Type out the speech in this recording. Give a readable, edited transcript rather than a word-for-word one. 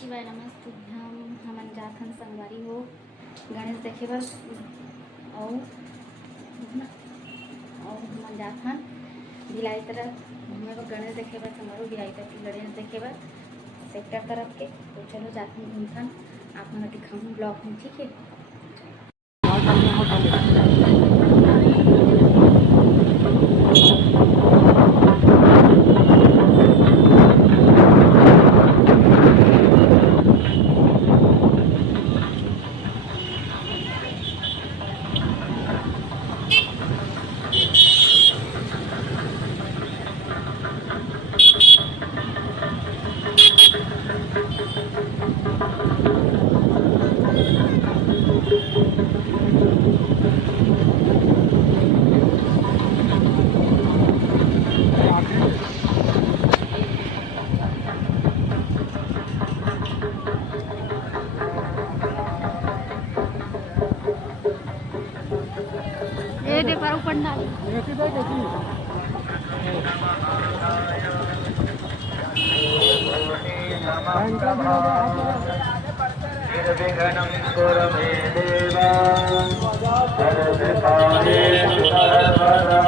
शिवाय नमस्तुभ्यम। हमन जाथन संगवारी हो गणेश देखे बर और हमन जाथन भिलाई तरफ घूमे बर गणेश देखे बर संगवारी भिलाई तरफ गणेश देखे बर सेक्टर तरफ के। तो चलो जाथन घूमथन आप मन दिखाऊँ ब्लॉग में, ठीक है। ये दे पर पंडाल निर्विघ्नं कुरु मे देव सर्वकार्येषु सर्वदा।